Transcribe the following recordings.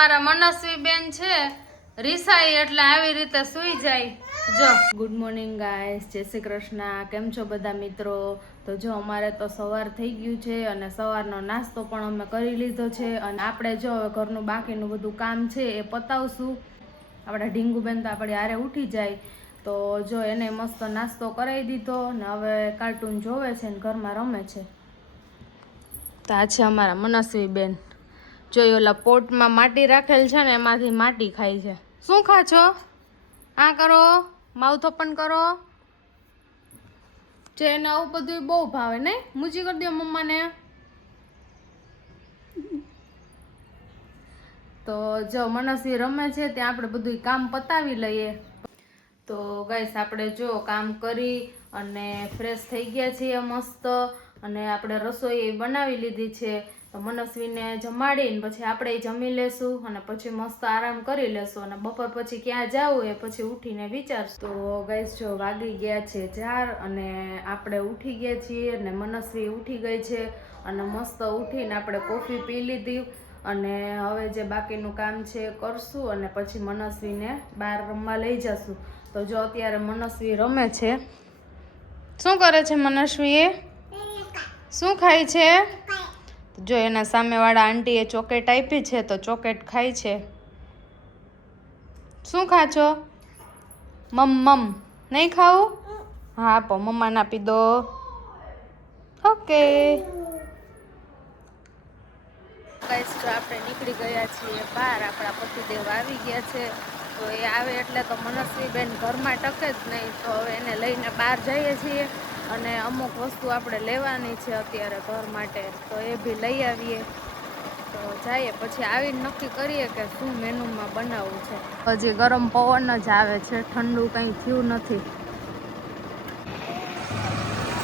અમારા મનસ્વી બેન છે રીસાઈ એટલે આવી રીતે સૂઈ જાય. જો ગુડ મોર્નિંગ ગાઈસ, જય શ્રી કૃષ્ણ. કેમ છો બધા મિત્રો? તો જો અમારે તો સવાર થઈ ગયું છે અને સવારનો નાસ્તો પણ અમે કરી લીધો છે અને આપણે જો ઘરનું બાકીનું બધું કામ છે એ પતાવશું. આપણા ઢીંગુબેન તો આપણે હારે ઉઠી જાય તો જો એને મસ્ત નાસ્તો કરાવી દીધો ને હવે કાર્ટૂન જોવે છે ને ઘરમાં રમે છે. તો આ છે અમારા મનસ્વી બેન. જો ઓલા પોટમાં માટી રાખેલ છે ને એમાંથી માટી ખાય છે. શું ખા છો? આ કરો, માઉથ ઓપન કરો. જે એને આવું બધું બહુ ભાવે ને, મૂજી કરી દો મમ્માને. તો જો મનસ્વી રમે છે ત્યાં આપણે બધું કામ પતાવી લઈએ. તો ગાઈસ આપણે જો કામ કરી અને ફ્રેશ થઈ ગયા છીએ મસ્ત અને આપણે રસોઈ બનાવી લીધી છે. તો મનસ્વીને જમાડીને પછી આપણે જમી લેશું અને પછી મસ્ત આરામ કરી લેશું અને બપોર પછી ક્યાં જવું એ પછી ઉઠીને વિચારશું. તો ગાઈસ જો વાગી ગયા છે 4 અને આપણે ઉઠી ગયા છીએ અને મનસ્વી ઉઠી ગઈ છે અને મસ્ત ઉઠીને આપણે કોફી પી લીધી અને હવે જે બાકીનું કામ છે કરશું અને પછી મનસ્વીને બહાર રમવા લઈ જશું. તો જો અત્યારે મનસ્વી રમે છે. શું કરે છે મનસ્વી? શું ખાય છે? જો એના સામેવાળા આંટીએ ચોકલેટ આપી છે તો ચોકલેટ ખાય છે. શું ખા છો? મમ નહીં ખાવું? હા આપો, મમ્માને આપી દો. ઓકે ગાઈસ, જો આપણે નીકળી ગયા છીએ બહાર. આપણા પતિદેવ આવી ગયા છે. તો એ આવે એટલે તો મનસ્વી બેન ઘરમાં ટકે જ નહીં. તો હવે એને લઈને બહાર જઈએ છીએ અને અમુક વસ્તુ આપણે લેવાની છે અત્યારે ઘર માટે. તો એ બી લઈ આવીએ. તો જઈએ પછી આવીને નક્કી કરીએ કે શું મેનુમાં બનાવવું છે. હજી ગરમ પવન જ આવે છે, ઠંડુ કંઈ થયું નથી.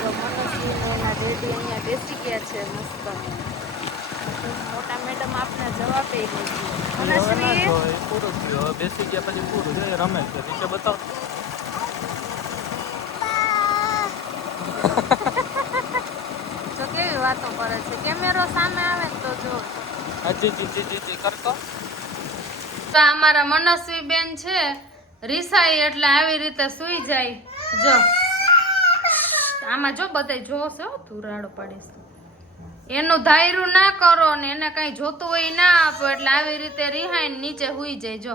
તો મનસ્વીને એના ડેડી અહીંયા બેસી ગયા છે મસ્ત. મોટા મેડમ આપને જવાબ દઈ દીધો. મનસ્વી પૂરું થયું, બેસી ગયા પછી પૂરું છે. રમે છે નીચે બતાવ. તો કેવી વાતો કરે છે. કેમેરો સામે આવે તો જો. જી કરતો. તો અમારા મનસ્વી બેન છે રીસાઈ એટલે આવી રીતે સૂઈ જાય. જો આમાં જો બધાય જોશે હો, તું રાડો પાડીશ. એનું ધાયરું ના કરો ને એને કઈ જોતું હોય ના આપો એટલે આવી રીતે રિહાઈને નીચે હુઈ જાય. જો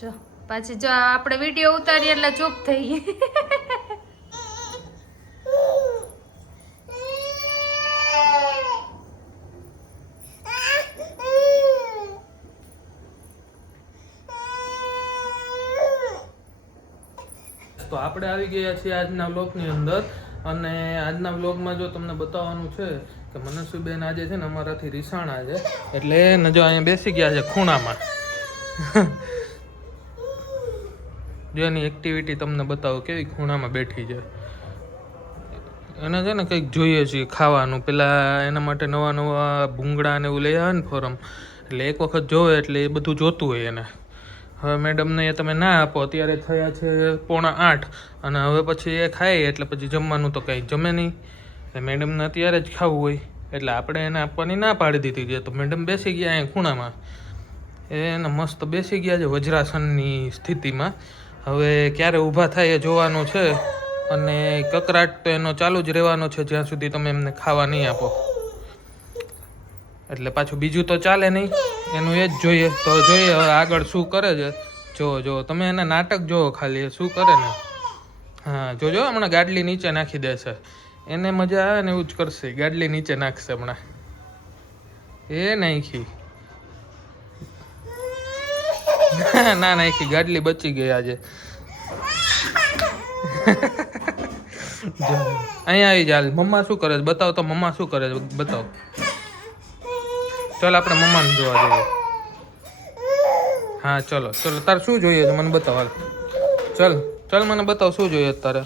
જો પાછી જો આપણે વિડીયો ઉતારીએ એટલે ચૂપ થઈ ગઈ. તો આપણે આવી ગયા છીએ આજના વ્લોગની અંદર અને આજના વ્લોગમાં જો તમને બતાવવાનું છે કે મનસ્વીબેન આજે છે ને અમારાથી રીસાણા છે એટલે એને જો અહીંયા બેસી ગયા છે ખૂણામાં. જો એની એક્ટિવિટી તમને બતાવો કેવી ખૂણામાં બેઠી છે. એને છે ને કંઈક જોઈએ છીએ ખાવાનું. પેલા એના માટે નવા નવા ભૂંગળા ને એવું લઈ આવે ને ફોરમ, એટલે એક વખત જોવે એટલે એ બધું જોતું હોય એને. હવે મેડમને એ તમે ના આપો. અત્યારે થયા છે 7:45 અને હવે પછી એ ખાય એટલે પછી જમવાનું તો કંઈ જમે નહીં. એટલે મેડમને અત્યારે જ ખાવું હોય એટલે આપણે એને આપવાની ના પાડી દીધી છે. તો મેડમ બેસી ગયા અહીં ખૂણામાં. એને મસ્ત બેસી ગયા છે વજ્રાસનની સ્થિતિમાં. હવે ક્યારે ઊભા થાય એ જોવાનું છે અને કકરાટ તો એનો ચાલુ જ રહેવાનો છે જ્યાં સુધી તમે એમને ખાવા નહીં આપો. એટલે પાછું બીજું તો ચાલે નહીં, એનું એ જ જોઈએ. તો જોઈએ હવે આગળ શું કરે છે. જો તમે એના નાટક જોવો ખાલી શું કરે ને. હા જોજો, હમણાં ગાડલી નીચે નાખી દેશે. એને મજા આવે ને એવું જ કરશે. ગાડલી નીચે નાખશે હમણાં. એ નાખી ના નાખી, ગાડલી બચી ગઈ આજે. અહીંયા આવી ચાલ. મમ્મા શું કરે છે બતાવ તો. મમ્મા શું કરે છે બતાવ. ચાલ આપણે મમ્માને જોવા જઈએ. હા ચલો તારે શું જોઈએ છે મને બતાવ. ચાલ મને બતાવ શું જોઈએ તારે.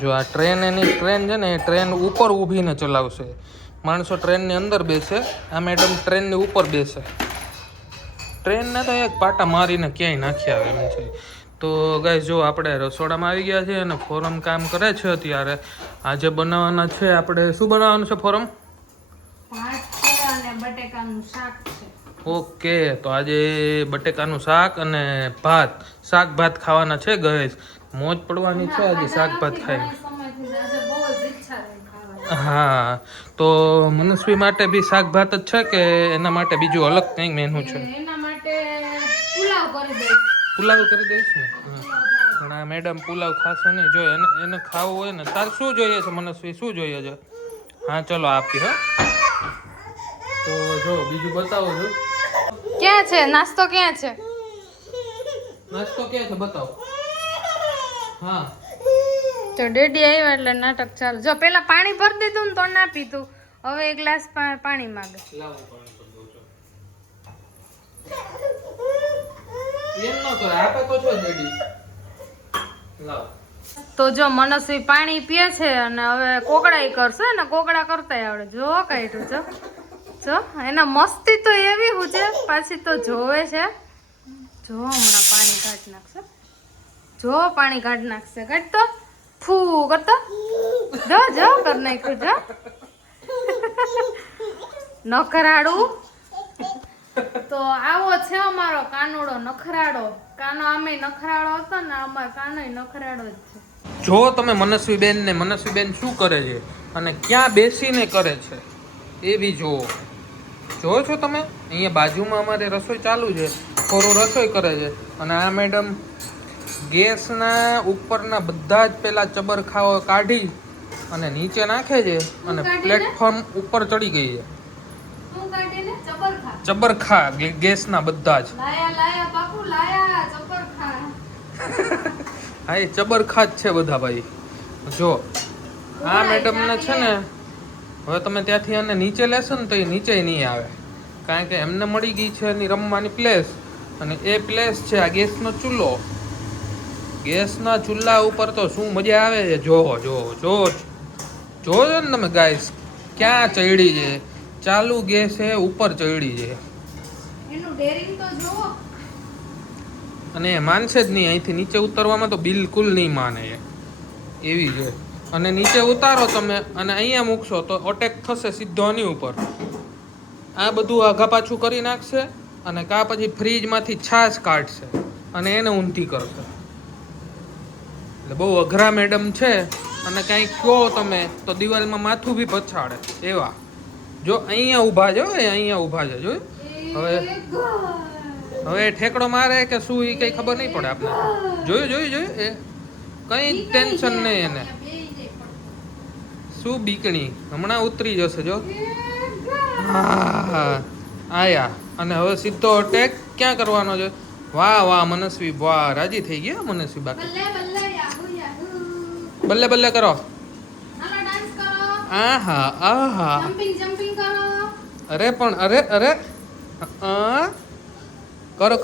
જો આ ટ્રેન, એની ટ્રેન છે ને એ ટ્રેન ઉપર ઊભીને ચલાવશે. માણસો ટ્રેનની અંદર બેસે, આ મેડમ ટ્રેનની ઉપર બેસે. ટ્રેનને તો એક પાટા મારીને ક્યાંય નાખી આવે એમ છે. તો ગાઈસ જો આપણે રસોડામાં આવી ગયા છીએ અને ફોરમ કામ કરે છે અત્યારે. આજે બનાવવાના છે આપણે. શું બનાવવાનું છે ફોરમ? ભાત છે અને બટેકાનું શાક છે. ઓકે, તો આજે બટેકાનું શાક અને ભાત, શાક ભાત ખાવાના છે ગઈસ. મોજ પડવાની છે આજે શાક ભાત ખાઈને. આજે બહુ જ ઈચ્છા થઈ ખાવાની. હા, તો મનસ્વી માટે બી શાક ભાત જ છે કે એના માટે બીજું અલગ કંઈક મેનુ છે? એના માટે પુલાવ કરી દઈશ. પુલાવ કરી દઈશ ને? પણ આ મેડમ પુલાવ ખાશે નહીં. જો એને ખાવું હોય ને, તાર શું જોઈએ છે મનસ્વી? શું જોઈએ છે? હા ચલો આપી. હા, તો જો બીજું બતાવો છો. ક્યાં છે નાસ્તો? ક્યાં છે નાસ્તો? ક્યાં છે બતાવો. હા, તો ડેડી આવ્યા એટલે નાટક ચાલુ. જો પેલા પાણી ભરી દીધું ને તો ના પીધું, હવે એક ગ્લાસ પાણી માંગે. લાવો પાણી પર દો છો. એમ ન કરે, આપે તો છો ડેડી. લાવ. તો જો મનસ્વી પાણી પીએ છે અને હવે કોકડાઈ કરશે ને, કોકડા કરતા આવડે. જો કાઢ્યું જો એના મસ્તી તો એવી હું છે, પાછી તો જોવે છે. જો હમણાં પાણી કાઢી નાખશે. જો પાણી કાઢી નાખશે. કાઢતો ફૂ કરતો જો કર નાખ્યું. જો નખરાડું. તો આવો છે અમારો કાનુડો નખરાડો. કાનો આમે નખરાડો હતો ને, અમારો કાનો નખરાડો જ છે. જો તમે મનસ્વી બેન શું કરે છે અને ક્યાં બેસીને કરે છે એ બી જોવો છો તમે. અહીંયા બાજુમાં અમારે રસોઈ ચાલુ છે, થોડું રસોઈ કરે છે. અને આ મેડમ ગેસના ઉપરના બધા જ પેલા ચબરખાઓ કાઢી અને નીચે નાખે છે અને પ્લેટફોર્મ ઉપર ચડી ગઈ છે. શું કાઢીને? ચબરખા. ચબરખા ગેસના બધા જ. લાયા બાપુ લાયા ચબરખા. હા, એ ચબરખા જ છે બધા ભાઈ. જો આ મેડમને છે ને, હવે તમે ત્યાંથી આને નીચે લેશો ને તો એ નીચે નહીં આવે, કારણ કે એમને મળી ગઈ છે એની રમવાની પ્લેસ. અને એ પ્લેસ છે આ ગેસનો ચૂલો. ગેસના ચૂલા ઉપર તો શું મજા આવે છે. જોવો ને તમે ગાઈસ, ક્યાં ચડી છે. ચાલુ ગેસ એ ઉપર ચડી છે. એનું ડેરિંગ તો જોવો. અને એ માનશે જ નહીં. અહીંથી નીચે ઉતરવામાં તો બિલકુલ નહીં માને એવી છે. અને નીચે ઉતારો તમે અને અહીંયા મૂકશો તો અટેક થશે સીધો આની ઉપર. આ બધું આઘા પાછું કરી નાખશે અને કા પછી ફ્રીજમાંથી છાશ કાઢશે અને એને ઊંધી કરશે. એટલે બહુ અઘરા મેડમ છે. અને કાંઈક કહો તમે તો દિવાલમાં માથું બી પછાડે એવા. જો અહીંયા ઊભા છે, અહીંયા ઊભા છે. જો હવે ઠેકડો મારે કે શું એ કઈ ખબર નહીં પડે આપણે. જોયું એ કઈ ટેન્શન નહીં એને. શું બીકણી, હમણાં ઉતરી જશે. જો હા આયા. અને હવે સીધો અટેક ક્યાં કરવાનો છે? વાહ મનસ્વી, વાહ, રાજી થઈ ગયા મનસ્વી. બાકી બલ્લે કરો. આહા જમ્પિંગ કરો. અરે પણ અરે કરો.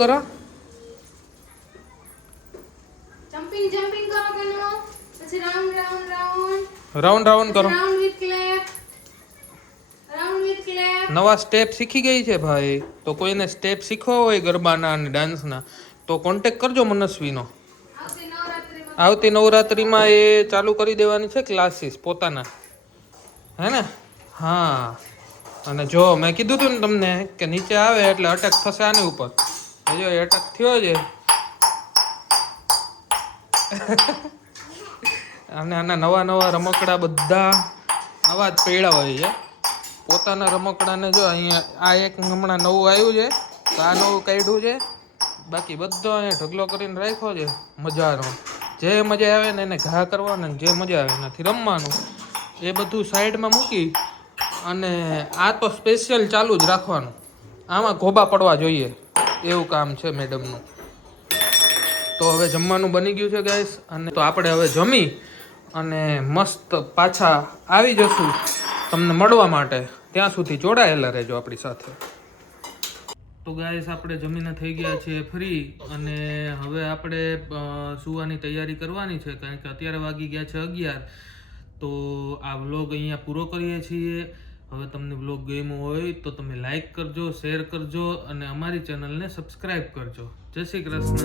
જમ્પિંગ કરો કેનો. પછી રાઉન્ડ રાઉન્ડ કરો. Round with clap. નવા સ્ટેપ શીખી ગઈ છે ભાઈ. તો કોઈને સ્ટેપ શીખવા હોય ગરબાના અને ડાન્સના તો કોન્ટેક્ટ કરજો મનસ્વીનો. આવતી નવરાત્રિમાં એ ચાલુ કરી દેવાની છે ક્લાસીસ પોતાના, હે ને? હા. અને જો મેં કીધું હતું ને તમને કે નીચે આવે એટલે અટેક થશે આની ઉપર. જો અટેક થયો છે. અને આના નવા રમકડા બધા આવા જ પડ્યા હોય છે. પોતાના રમકડાને જો અહીંયા આ એક હમણાં નવું આવ્યું છે તો આ નવું કાઢ્યું છે. બાકી બધો અહીંયા ઢગલો કરીને રાખ્યો છે મજાનો. જે મજા આવે ને એને ઘા કરવાનો, જે મજા આવે એનાથી રમવાનું. એ બધું સાઈડમાં મૂકી અને આ તો સ્પેશિયલ ચાલુ જ રાખવાનું. આમાં ઘોબા પડવા જોઈએ એવું કામ છે મેડમનું. તો હવે જમવાનું બની ગયું છે ગાઈસ. અને તો આપણે હવે જમી અને મસ્ત પાછા આવી જશું તમને મળવા માટે. ત્યાં સુધી જોડાયેલા રહેજો આપણી સાથે. તો ગાઈસ આપણે જમીને થઈ ગયા છીએ ફ્રી અને હવે આપણે સૂવાની તૈયારી કરવાની છે, કારણ કે અત્યારે વાગી ગયા છે 11. તો આ વ્લોગ અહીંયા પૂરો કરીએ છીએ. હવે તમને વ્લોગ ગમ્યો હોય તો તમે લાઈક કરજો, શેર કરજો અને અમારી ચેનલને સબસ્ક્રાઈબ કરજો. જય શ્રી કૃષ્ણ.